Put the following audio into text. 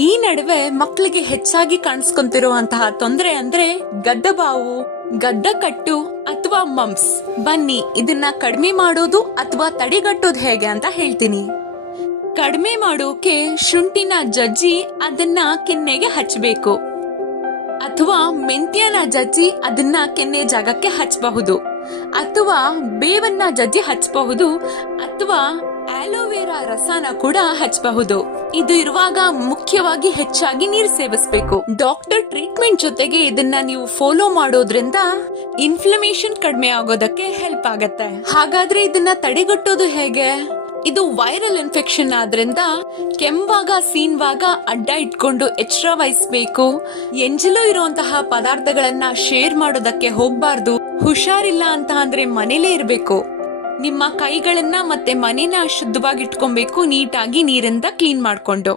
ಈ ನಡುವೆ ಮಕ್ಕಳಿಗೆ ಹೆಚ್ಚಾಗಿ ಕಾಣಿಸ್ಕೊಂತಿರುವಂತಹ ತೊಂದರೆ ಅಂದ್ರೆ ಗಡ್ಡಬಾವು, ಗಡ್ಡಕಟ್ಟು ಅಥವಾ ಮಂಪ್ಸ್. ಬನ್ನಿ ಇದನ್ನ ಕಡಿಮೆ ಮಾಡೋದು ಅಥವಾ ತಡೆಗಟ್ಟೋದು ಹೇಗೆ ಅಂತ ಹೇಳ್ತೀನಿ. ಕಡಿಮೆ ಮಾಡೋಕೆ ಶುಂಠಿನ ಜಜ್ಜಿ ಅದನ್ನ ಕೆನ್ನೆಗೆ ಹಚ್ಚಬೇಕು, ಅಥವಾ ಮೆಂತ್ಯನ ಜಜ್ಜಿ ಅದನ್ನ ಕೆನ್ನೆ ಜಾಗಕ್ಕೆ ಹಚ್ಚಬಹುದು, ಅಥವಾ ಬೇವನ್ನ ಜಜ್ಜಿ ಹಚ್ಚಬಹುದು, ಅಥವಾ ಆಲೋವೆರಾ ರಸನ ಕೂಡ ಹಚ್ಚಬಹುದು. ಇದು ಇರುವಾಗ ಮುಖ್ಯವಾಗಿ ಹೆಚ್ಚಾಗಿ ನೀರು ಸೇವಿಸಬೇಕು. ಡಾಕ್ಟರ್ ಟ್ರೀಟ್ಮೆಂಟ್ ಜೊತೆಗೆ ಇದನ್ನ ನೀವು ಫಾಲೋ ಮಾಡೋದ್ರಿಂದ ಇನ್ಫ್ಲಮೇಷನ್ ಕಡಿಮೆ ಆಗೋದಕ್ಕೆ ಹೆಲ್ಪ್ ಆಗತ್ತೆ. ಹಾಗಾದ್ರೆ ಇದನ್ನ ತಡೆಗಟ್ಟೋದು ಹೇಗೆ? ಇದು ವೈರಲ್ ಇನ್ಫೆಕ್ಷನ್ ಆದ್ರಿಂದ ಕೆಮ್ಮುವಾಗ ಸೀನ್ವಾಗ ಅಡ್ಡ ಇಟ್ಕೊಂಡು ಎಚ್ಚರ ವಹಿಸಬೇಕು. ಎಂಜಲು ಇರುವಂತಹ ಪದಾರ್ಥಗಳನ್ನ ಶೇರ್ ಮಾಡೋದಕ್ಕೆ ಹೋಗ್ಬಾರ್ದು. ಹುಷಾರಿಲ್ಲ ಅಂತ ಅಂದ್ರೆ ಮನೇಲೇ ಇರ್ಬೇಕು. ನಿಮ್ಮ ಕೈಗಳನ್ನ ಮತ್ತೆ ಮನೇನ ಶುದ್ಧವಾಗಿ ಇಟ್ಕೊಬೇಕು, ನೀಟಾಗಿ ನೀರಿಂದ ಕ್ಲೀನ್ ಮಾಡ್ಕೊಂಡು.